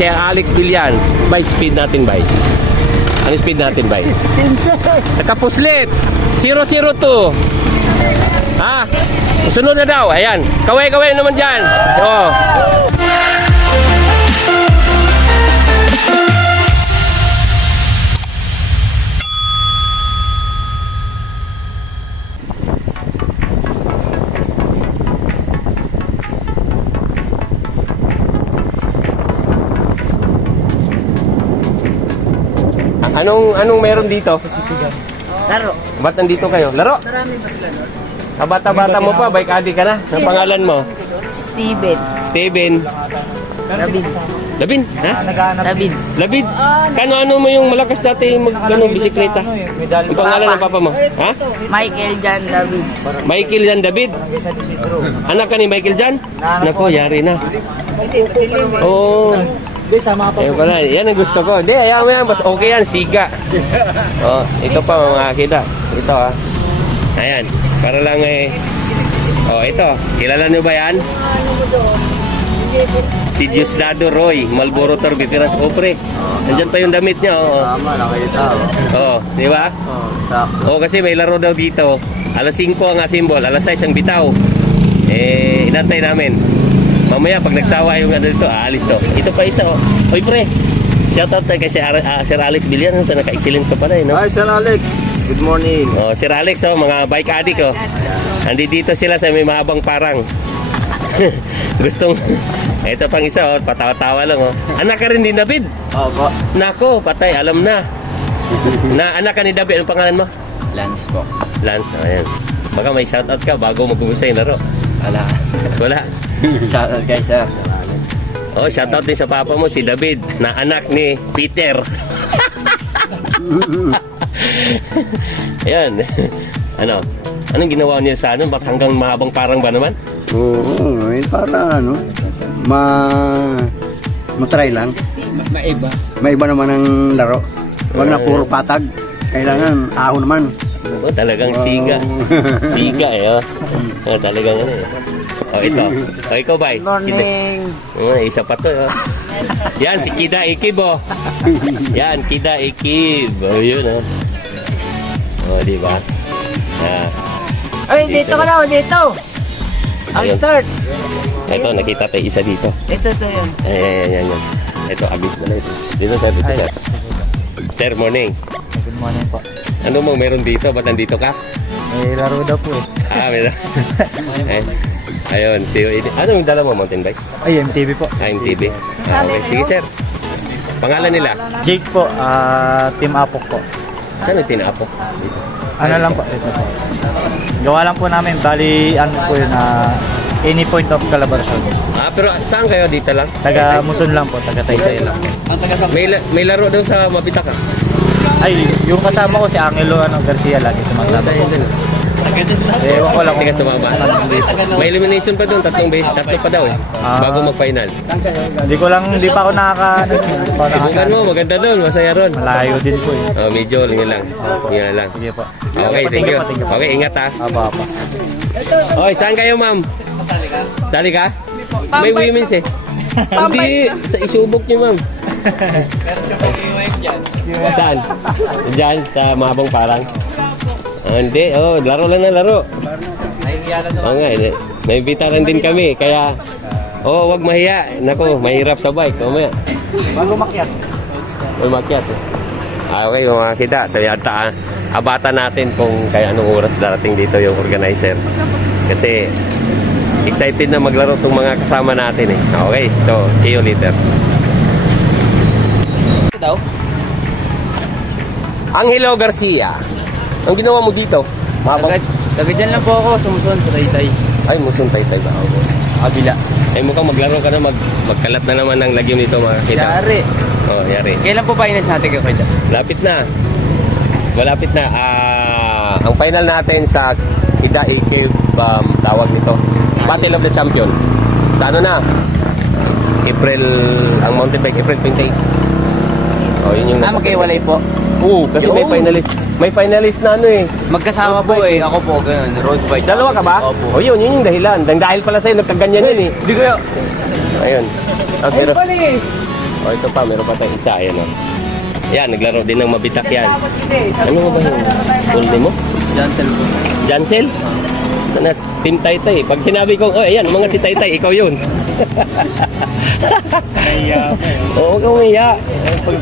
si Alex Villan. Bay, speed natin, bay. Ano speed natin, bay? Nakapuslit. 002. Ha? Sunod na daw. Ayan. Kaway-kaway naman dyan. Oo. Anong meron dito? Laro. Ba't nandito kayo? Laro? Marami ba sila doon? Kabata-bata mo pa, bike addict ka na. Ang pangalan mo? Steven. Steven. David. Labin? Ha? David. Labid? Kano-ano mo yung malakas dati mag-ganong bisikleta? Ang pangalan ng papa mo? Ha? Michael John David. Michael Jan David? Anak ka ni Michael Jan? Nako, yari na. Oo. Ayun pala, yan ang gusto ko. Hindi, ayaw mo yan, basta okay yan, siga. Oh, ito pa mga kita. Ito ha. Ayan, para lang oh, ito. Kilala nyo ba yan? Si Diosdado Roy, Marlboro Veteran Opre. Nandiyan pa yung damit niya. Tama, nakita. Oh, di ba? Sakto. Oh, kasi may laro daw dito. Alas 5 ang asimbol, alas 6 ang bitaw. Inantay namin. Mamaya pag nagsawa yung ano dito, aalis to. Ito pa isa, oh. Oy pre, shoutout tayo kay Sir Alex Villan. Naka-excellent ka pala, no? Hi, Sir Alex. Good morning. Oh, Sir Alex, oh, mga bike addict, oh. Andito sila sa may mahabang parang. Gustong, ito pang isa, oh, patawa-tawa lang, oh. Anak ka rin din, David? Opo. Nako, patay, alam na. Anak ka ni David, anong pangalan mo? Lance po. Lance, ayan. Baka may shoutout ka bago mag-uusay na ro. Wala. Wala. Shoutout guys, sir. Oh, shoutout din sa papa mo, si David, na anak ni Peter. Ayan. Ano? Anong ginawa niya sa ano? Ba't hanggang mahabang parang ba naman? Oo, para ano, matry lang. Maiba. May iba naman ang laro. Huwag na puro patag. Kailangan ahon naman. Oh, talagang siga. Siga oh. Oh, talagang ano eh. Oh, ito. Oh, ikaw ba? Morning. Oh, isa pa to. Oh. Yan, si Kida Ikib oh. Yan, Kida Ikib. Oh, yun oh. Oh, di ba? Ay, dito ka na, dito. Ang Ayun. start. Ito, nakita tayo isa dito. Ito yun. Ayan. Ito, abis na ito. Dito, sir. Dito, sir. Sir, morning. Good morning po. Ano mo meron dito? Ba't nandito ka? May laro daw po eh. Meron. Ayun. Anong dala mo, mountain bike? Ay, MTV po. MTB. Okay. Sige, sir. Pangalan nila? Jake po, Team Apok po. Saan ang tinapo? Dito. Ano lang po, ito po. Gawa lang po namin, bali ano po yun, any point of collaboration. Pero saan kayo? Dito lang? Taga Muson lang po, taga Taytay lang. May laro daw sa Mapita ka? Ay, yung kasama ko si Angelo Garcia lagi sumasama. Ewan ko lang Hindi ka kung tumama. May elimination pa doon. Tatlo pa daw eh. Bago mag-final. hindi pa ako Ibukan mo, maganda doon. Masaya ron. Malayo din po eh. Oh, medyo yun lang. Yun lang. Sige po. Okay, thank you. Okay, ingat ha. Apa. Oy, saan kayo, ma'am? Sali ka? May women's eh. Hindi, sa isubok niyo, ma'am. Saan? Diyan, sa mahabang parang. Hindi, laro lang na laro. Oo nga, naibita rin din kami, kaya wag mahiya. Nako, mahirap sa bike. Mamaya. Bago makyat. Makyat. Okay, mga kita, tayata abata natin kung kaya anong oras darating dito yung organizer. Kasi excited na maglaro itong mga kasama natin eh. Okay, so see you later. Angelo Garcia, ang ginawa mo dito? Taga dyan lang po ako, sumusun sa Taytay. Ay, Muson Taytay ba? Kabila. Ay, mukhang maglaro ka na, magkalat na naman ng lagim nito mga kita. Yari. Oh, yari. Kailan po finals natin kayo kayo? Lapit na. Malapit na. Ang final natin sa Kida Ikib, tawag nito. Battle of the Champion. Sa ano na? April, ang mountain bike, April 28. Oh, yun yung... magkaiwalay po. Oo, kasi may finalist. May finalist na ano eh. Magkasama po eh. Ako po, ganun. Road bike. Dalawa ka ba? Opo. O yun yung dahilan. Dahil pala sa'yo, nagkaganyan yun eh. Hindi kayo. Ayun. Okay, pero... O, ito pa, meron pa tayong isa. Ayan, o. Yan, naglaro din ng mabitak yan. Ano ba yung full name mo? Jansel po. Jansel? Na, Team Taytay. Pag sinabi kong, oh, ayan, mga si Taytay, ikaw yun. Kaya Oo, kang maya.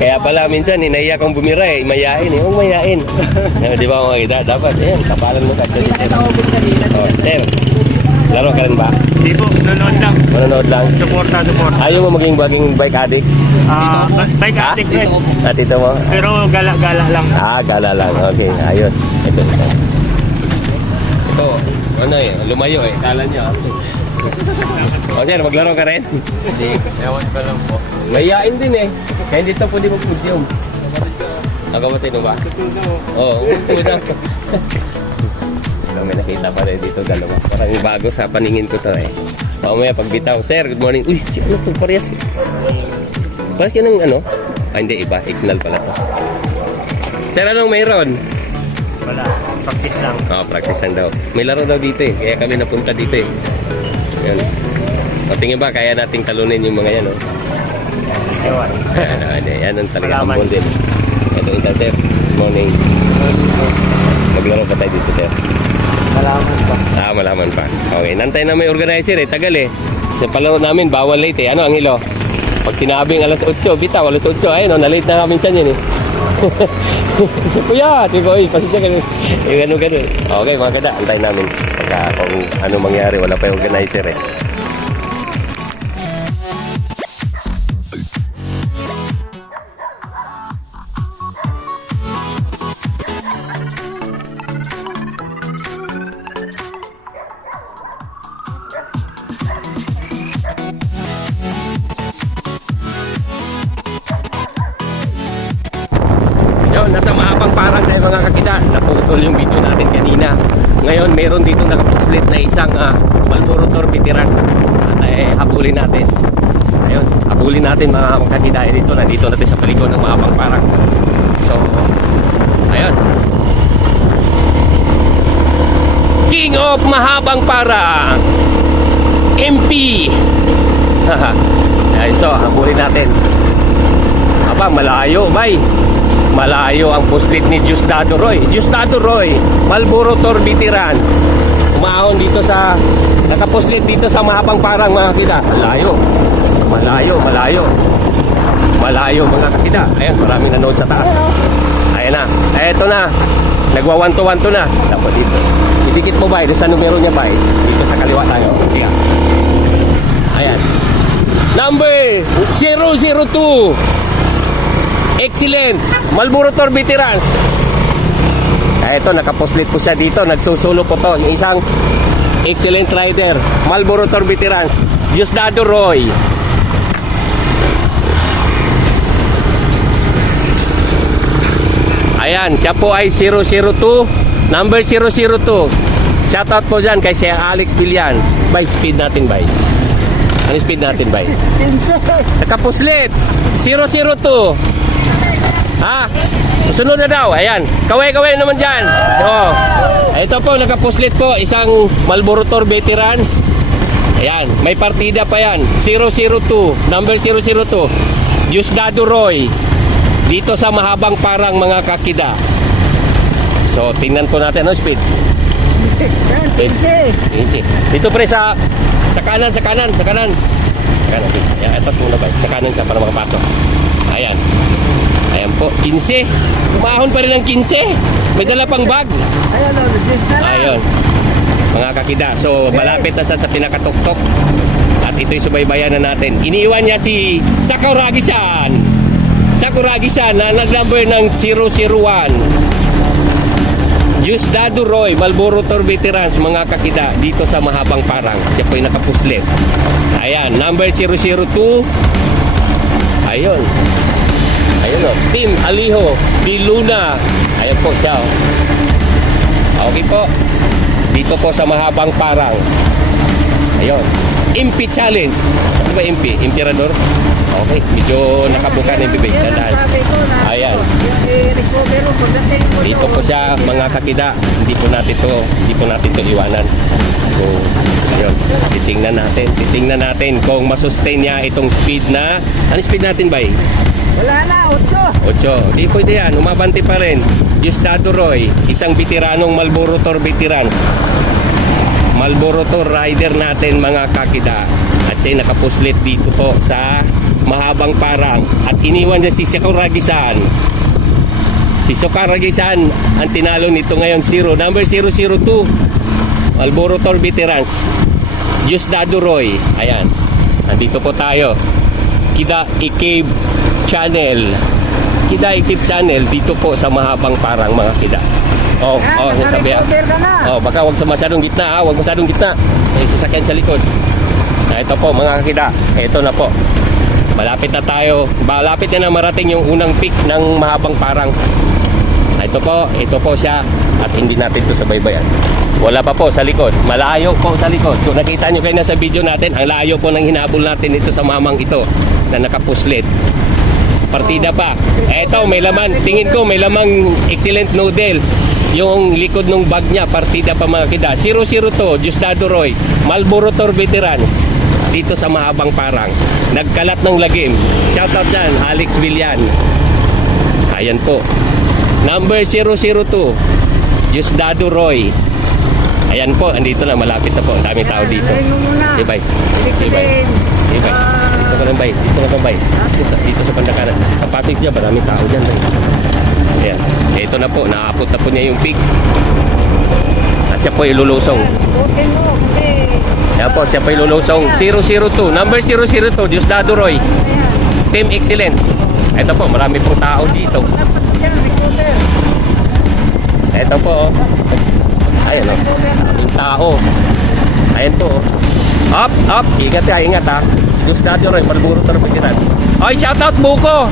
Kaya pala minsan, hinaiya kang bumira eh. Mayain eh. Huwag mayain. Di ba mga kita? Dapat, ayan, kapalan mo ka. Oh, sir, laro ka rin ba? Hindi po, nanonood lang. Manonood lang. Suporta. Ayaw mo maging bike addict? Bike addict rin. Ah, tito mo? Pero gala-gala lang. Ah, gala lang. Okay, ayos. Ito. Ito, ano eh, lumayo eh. Kala niya. O sir, maglaro ka rin? Hindi, ewan ko lang po. Mayain din eh. Kaya dito pwede mag-podium. Nagamatay mo ba? Oo, una. May nakita pa rin dito dalawa. Parang bago sa paningin ko to eh. Mamaya pagbitaw, sir, good morning. Uy, si ano to? Parehas. Parehas ka ng ano? Ah, hindi, iba. Ignal pala to. Sir, anong mayroon? Wala, practice lang. Oo, practice lang daw. May laro daw dito eh. Kaya kami napunta dito eh. Yan. O, tingin ba, kaya nating talunin yung mga yan, no? Ewan. Yan ang talaga Malaman. humble din. Ito isa, sir. Good morning. Maglaro pa tayo dito, sir. Salamat po. Ah, malaman pa. Okay, nantay na may organizer eh. Tagal eh. Sa palaro namin, bawal late eh. Ano ang ilo? Pag sinabing alas 8, bitaw, alas 8. Ayun, no, na-late na kami siya yun eh. Si Kuya, pasensya ka rin. Ganun. Okay, mga kada, antayin namin. Pagka kung ano mangyari, wala pa yung organizer eh. Yun, nasa mahabang parang tayo mga kakita. Naputol yung video natin kanina. Ngayon, meron dito nakapuslit na isang Marlboro Tour veteran. At habulin natin. Ayun, habulin natin mga kakita. Dito, nandito natin sa palikod ng mahabang parang. So, ayun. King of Mahabang Parang, MP. Ayun, so, habulin natin. Aba, malayo, bay. Malayo ang puslit ni Diosdado Roy. Diosdado Roy, Marlboro Tour Veterans. Umahon dito sa, nakapuslit dito sa mahabang parang mga kita. Malayo mga kakita. Ayan, maraming nanood sa taas. Ayan na. Eto na. Nagwa 1-2 na. Dapat dito. Idikit mo ba? Sa numero niya ba? Dito sa kaliwa tayo. Tika. Ayan. Number 002. Excellent! Marlboro Tour Veterans. Ito, nakapuslit po siya dito. Nagsusulo po to. Yung isang excellent rider. Marlboro Tour Veterans. Diosdado Roy. Ayan, siya po ay 002. Number 002. Shoutout po dyan kay Sir Alex Villan. By speed natin, bay. Ano speed natin, bay? Nakapuslit. 002. Ha? Sunod na daw. Ayan. Kaway-kaway naman dyan. Oh. Ito po, nakapuslit po. Isang Marlboro Tour Veterans. Ayan. May partida pa yan. 002. Number 002. Diosdado Roy. Dito sa mahabang parang mga kakida. So, tingnan po natin. Ano speed? 15. Dito pre sa kanan. Ayan, ito muna ba? Sa kanan siya para makapasok. Ayan. Ayan po, 15. Umahon pa rin ng 15. May dala pang bag. Ayun. Mga kakida. So, malapit na sa pinakatuktok. At ito'y subaybayan na natin. Iniiwan niya si Sakuragi-san na nag-number ng 001. Diosdado Roy, Marlboro Tour Veterans, mga kakida, dito sa mahabang parang. Siya po'y nakapuslit. Ayan, number 002. Ayun. Ayun o, Team Alijo Di Luna. Ayun po siya o. Okay po. Dito po sa mahabang parang. Ayun. MP Challenge. Ano ba MP? Emperador? Okay, medyo nakabuka na yung bibig. Tandaan. Ayan. Dito po siya mga kakida. Hindi po natin to iwanan. So, ayun. Titingnan natin kung masustain niya itong speed na. Ano speed natin, bay? Wala na, 8. 8. Di pwede yan. Umabante pa rin. Diosdado Roy, isang veteranong Marlboro Tour veteran. Marlboro Tour rider natin mga kakida. At siya nakapuslit dito po sa Mahabang Parang. At iniwan niya si Sakuragisan. Si Sakuragisan ang tinalo nito ngayon 0. Number 002. Marlboro Tour veterans. Diosdado Roy. Ayan. Nandito po tayo. Kida Ikib Channel. Kida Ikib Channel dito po sa Mahabang Parang mga kida. Sabi baka wag sa masyadong gitna, wag masyadong gitna. Sasakyan sa likod. Ito po mga kakida. Ito na po. Malapit na tayo. Malapit na marating yung unang peak ng Mahabang Parang. Ito po siya. At hindi natin ito sabaybayan. Wala pa po sa likod. Malayo po sa likod. Kung nakita nyo kayo na sa video natin, ang layo po ng hinabol natin ito sa mamang ito na nakapuslit. Partida pa. Ito, may laman. Tingin ko may lamang excellent noodles. Yung likod ng bag niya, partida pa mga kida. 002, Diosdado Roy, Marlboro Tour veterans. Dito sa Mahabang Parang. Nagkalat ng lagim. Shoutout dyan, Alex Villan. Ayan po. Number 002, Diosdado Roy. Ayan po, andito na, malapit na po. Ang daming tao dito. Ibay. Dito ka lang, bay. Dito sa pandakaran. Sa Pasig dyan, maraming tao dyan, bay. Ayan. Ito na po, naabot na po niya yung peak. At siya po ilulusong. Ayan po, siya po ilulusong. 002, number 002, Diosdado Roy. Team Excellent. Ito po, marami pong tao dito. Ito po, ayan o, maraming tao. Ayan po, up, ingat ha. Diosdado Roy, Marlboro Tour veteran. Oy, shoutout Buko.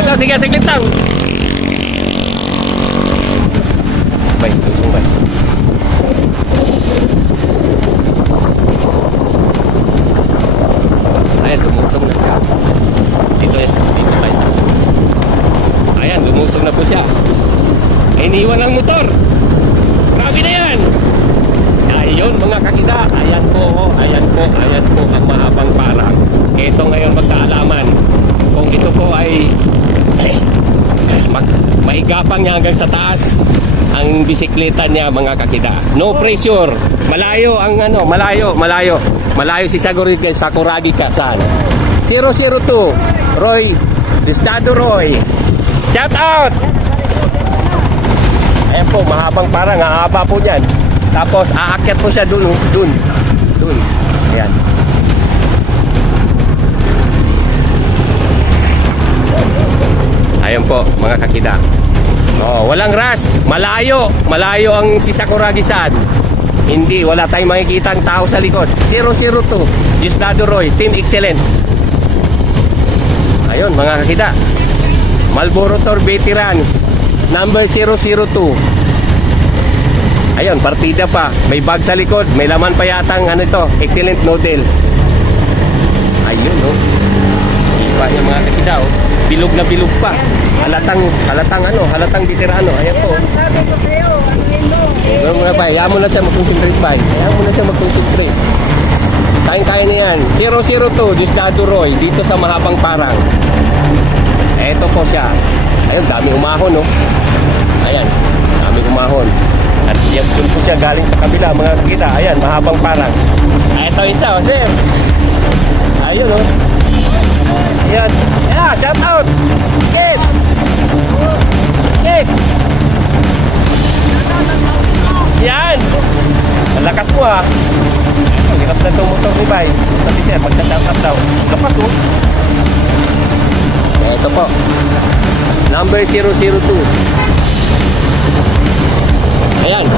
Ito, sige, saglit lang. Bay, tusong bay. Ayan, lumusong na siya. Dito tayo sa. Ayan, lumusong na po siya. Iniwan ang motor. Grabe na yan. Ayun mga kakida. Ayan po ang Mahabang Parang. Ito ngayon magkaalaman kung ito po ay maigapang niya hanggang sa taas ang bisikleta niya mga kakida. No pressure. Malayo ang malayo si Sakuragi ka saan. 002 Roy, Diosdado Roy. Shout out. Ayan po, Mahabang Parang, hahaba po niyan. Tapos aakyat po siya dun. Ayan. Ayan po mga kakida. Walang rush. Malayo ang si Sakuragisan. Hindi, wala tayong makikita ang tao sa likod. 002 Diosdado Roy, Team Excellent. Ayun mga kakida. Marlboro Tour veterans, number 002. Ayun, partida pa. May bag sa likod. May laman pa yatang excellent noodles. Ayun iba yung mga kakida bilog na bilog pa. Halatang veterano. Ayan po. Sabi ko sa'yo, Gawin mo na ba? Hayaan mo na siya mag-concentrate ba? Kaya na yan. 002 Diosdado Roy dito sa Mahabang Parang. Eto po siya. Ayun, daming umahon Ayan, daming umahon. At yan dun po siya galing sa kabila mga kita. Ayan, Mahabang Parang. Eto isa sir. Ayun Ayan. Yeah, shout out. Kid. Yan. Ang lakas mo hirap na itong motor ni Bay. Pati siya, pagkatangkap daw. Lakas Ito po. Number 002. Ayan.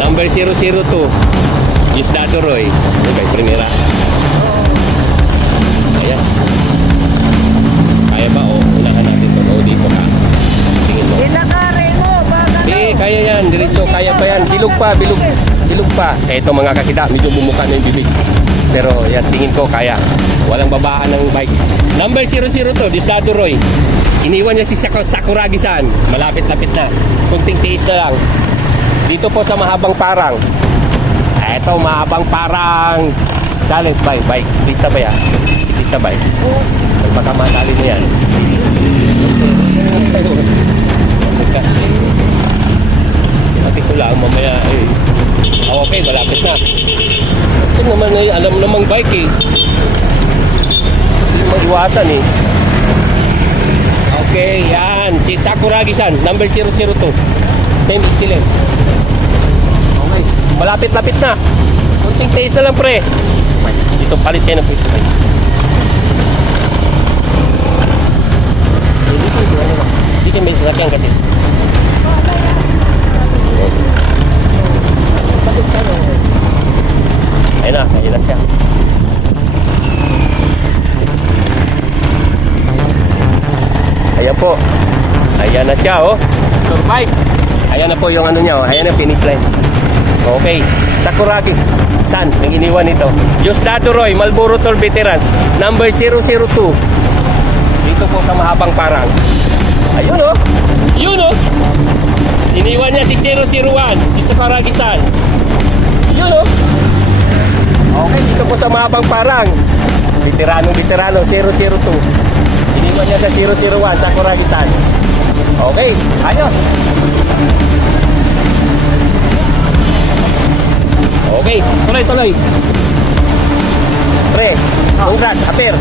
Number 002. Diosdado Roy. Okay, primera. Ayan. Kaya ba unahan natin ito? Dito ka. Tingin mo. Kaya yan, diretso, kaya pa yan. Bilog pa. Ito mga kakida, medyo bumuka na yung bibig. Pero yan, tingin ko kaya. Walang babaan ng bike. Number 002, Dislado Roy. Iniwan niya si Sakuragi-san. Malapit-lapit na. Kunting tiis na lang. Dito po sa Mahabang Parang. Eto, Mahabang Parang. Challenge bike. Lista ba yan? Lista ba yan? Baka madali na yan. Pati ko lang mamaya eh. Okay, malapit na. Ito naman eh, alam namang bike eh. Hindi maiwasan eh. Okay, yan. Si Sakuragi-san, number 002. 10 excellent. Okay, malapit-lapit na. Kunting taste na lang pre. Dito palit kayo ng piso kayo. Hindi kayo may sasakyan kasi. Ayun na siya. Ayan po. Ayan na siya, oh. Survive. Ayan na po yung ano niya, oh. Ayan ang finish line. Okay. Sakuragi-san, yung iniwan nito. Dislado Roy, Marlboro Tour Veterans, number 002. Dito po sa Mahabang Parang. Ayun, oh. Yun, oh. Iniwan niya si 001, si Sakuragi-san. Yun, oh. Okay, dito po sa Mahabang Parang. Veterano, 002. Iniwan niya sa 001, Sakuragi-san. Okay, ayos. Okay, tuloy. Pre, congrats, Aper.